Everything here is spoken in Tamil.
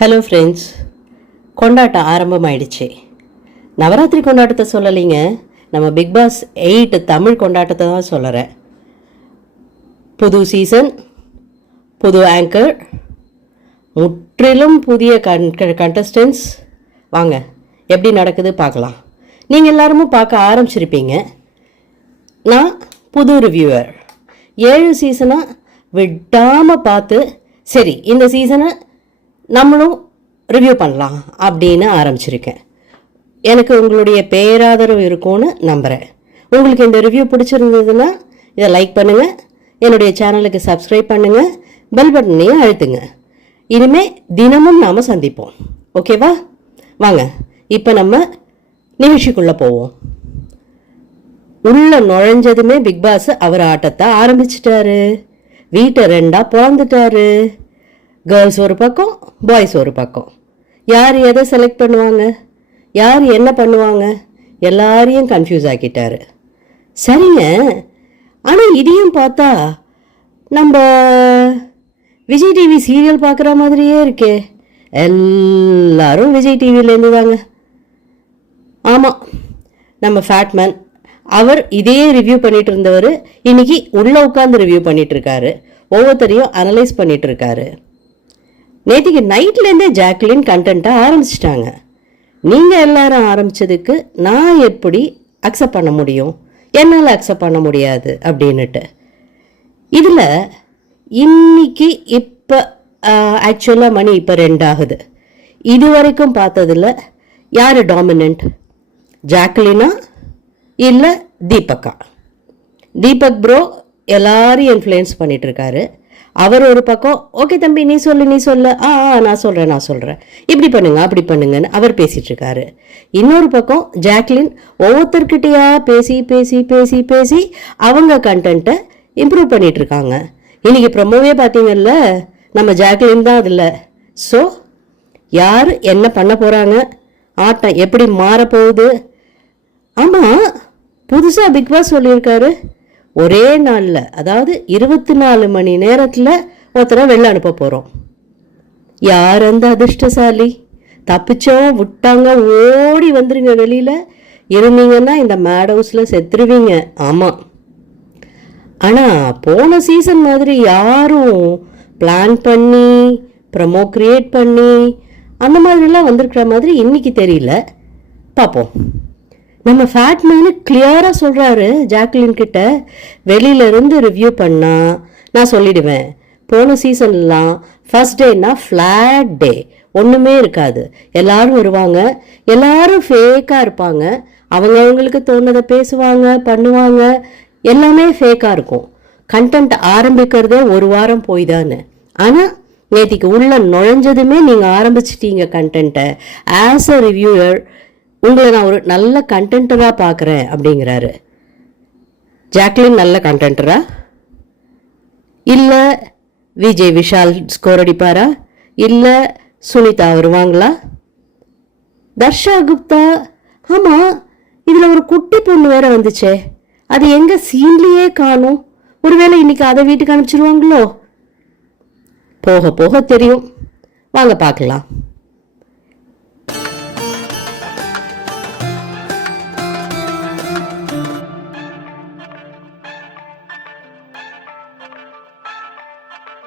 ஹலோ ஃப்ரெண்ட்ஸ், கொண்டாட்டம் ஆரம்பமாயிடுச்சு. நவராத்திரி கொண்டாட்டத்தை சொல்லலைங்க, நம்ம பிக் பாஸ் 8 தமிழ் கொண்டாட்டத்தை தான் சொல்கிறேன். புது சீசன், புது ஆங்கர், முற்றிலும் புதிய கண்டஸ்டன்ஸ். வாங்க எப்படி நடக்குது பார்க்கலாம். நீங்கள் எல்லாருமே பார்க்க ஆரம்பிச்சிருப்பீங்க. நான் புது ரிவ்யூவர், 7 சீசனாக விடாமல் பார்த்து சரி இந்த சீசனை நம்மளும் ரிவ்யூ பண்ணலாம் அப்படின்னு ஆரம்பிச்சிருக்கேன். எனக்கு உங்களுடைய பேராதரவு இருக்கும்னு நம்புகிறேன். உங்களுக்கு இந்த ரிவ்யூ பிடிச்சிருந்ததுன்னா இதை லைக் பண்ணுங்கள், என்னுடைய சேனலுக்கு சப்ஸ்கிரைப் பண்ணுங்கள், பெல் பட்டனையும் அழுத்துங்க. இனிமேல் தினமும் நாம் சந்திப்போம். ஓகேவா? வாங்க இப்போ நம்ம நிகழ்ச்சிக்குள்ளே போவோம். உள்ளே நுழைஞ்சதுமே பிக் பாஸ் அவர் ஆட்டத்தை ஆரம்பிச்சிட்டாரு. வீட்டை 2ஆக பிறந்துட்டாரு. கேர்ள்ஸ் ஒரு பக்கம், பாய்ஸ் ஒரு பக்கம். யார் எதை செலக்ட் பண்ணுவாங்க, யார் என்ன பண்ணுவாங்க, எல்லாரையும் கன்ஃபியூஸ் ஆக்கிட்டாரு. சரிங்க, ஆனால் இதையும் பார்த்தா நம்ம விஜய் டிவி சீரியல் பார்க்குற மாதிரியே இருக்கே. எல்லாரும் விஜய் டிவியிலேருந்து தாங்க. ஆமாம், நம்ம ஃபேட்மேன் அவர் இதே ரிவ்யூ பண்ணிட்டு இருந்தவர் இன்னைக்கு உள்ளே உட்காந்து ரிவ்யூ பண்ணிட்டு இருக்காரு. ஒவ்வொருத்தரையும் அனலைஸ் பண்ணிட்டு இருக்காரு. நேற்றுக்கு நைட்லேருந்தே ஜாக்லின் கண்டென்ட்டை ஆரம்பிச்சிட்டாங்க. நீங்கள் எல்லாரும் ஆரம்பித்ததுக்கு நான் எப்படி அக்செப்ட் பண்ண முடியும், என்னால் அக்செப்ட் பண்ண முடியாது அப்படின்னுட்டு. இதில் இன்னைக்கு இப்போ ஆக்சுவலாக மணி இப்போ 2 ஆகுது. இது வரைக்கும் பார்த்ததில் யார் டாமினன்ட், ஜாக்லினா இல்லை தீபக்கா? தீபக் ப்ரோ எல்லாரையும் இன்ஃப்ளூயன்ஸ் பண்ணிகிட்ருக்காரு. அவர் ஒரு பக்கம் ஓகே தம்பி நீ சொல்லு நான் சொல்கிறேன் இப்படி பண்ணுங்க அப்படி பண்ணுங்கன்னு அவர் பேசிகிட்டு இருக்காரு. இன்னொரு பக்கம் ஜாக்லின் ஒவ்வொருத்தர்கிட்டையா பேசி பேசி பேசி பேசி அவங்க கண்டென்ட்டை இம்ப்ரூவ் பண்ணிட்டு இருக்காங்க. இன்னைக்கு ப்ரொமோவே பார்த்தீங்கல்ல, நம்ம ஜாக்லின் தான் அதில். ஸோ யார் என்ன பண்ண போகிறாங்க, ஆட்டம் எப்படி மாறப்போகுது? ஆமாம், புதுசாக பிக் பாஸ் சொல்லியிருக்காரு, ஒரே நாளில் அதாவது 24 மணி நேரத்தில் ஒருத்தரை வெளில அனுப்ப போகிறோம். யார் அந்த அதிர்ஷ்டசாலி? தப்பிச்சோம் விட்டாங்க, ஓடி வந்துருங்க. வெளியில் இருந்தீங்கன்னா இந்த மேட் ஹவுஸில் செத்துருவீங்க. ஆமாம், ஆனால் போன சீசன் மாதிரி யாரும் பிளான் பண்ணி ப்ரமோ கிரியேட் பண்ணி அந்த மாதிரிலாம் வந்திருக்கிற மாதிரி இன்னைக்கு தெரியல. பார்ப்போம். நம்ம ஃபேட்மேனு கிளியராக சொல்கிறாரு ஜாக்லின் கிட்ட, வெளியிலேருந்து ரிவ்யூ பண்ணால் நான் சொல்லிடுவேன், போன சீசன்லாம் ஃபர்ஸ்ட் டேனா ஃப்ளாட் டே, ஒன்றுமே இருக்காது, எல்லாரும் வருவாங்க, எல்லாரும் ஃபேக்காக இருப்பாங்க, அவங்களுக்கு தோணுதை பேசுவாங்க பண்ணுவாங்க, எல்லாமே ஃபேக்காக இருக்கும், கண்டென்ட் ஆரம்பிக்கிறதே 1 வாரம் போய் தானே. ஆனால் நேற்றுக்கு உள்ள நுழைஞ்சதுமே நீங்கள் ஆரம்பிச்சிட்டீங்க கண்டென்ட்டை. ஆஸ் அ ரிவ்யூவர் உங்களை நான் ஒரு நல்ல கண்டென்ட்டராக பார்க்குறேன் அப்படிங்கிறாரு. ஜாக்லின் நல்ல கண்டென்ட்டரா இல்லை விஜய் விஷால் ஸ்கோர் அடிப்பாரா இல்லை சுனிதா வருவாங்களா? தர்ஷா குப்தா, ஆமாம் இதில் ஒரு குட்டி பொண்ணு வேற வந்துச்சே, அது எங்கே சீன்லேயே காணும். ஒருவேளை இன்னைக்கு அதை வீட்டுக்கு அனுப்பிச்சிருவாங்களோ? போக போக தெரியும், வாங்க பார்க்கலாம்.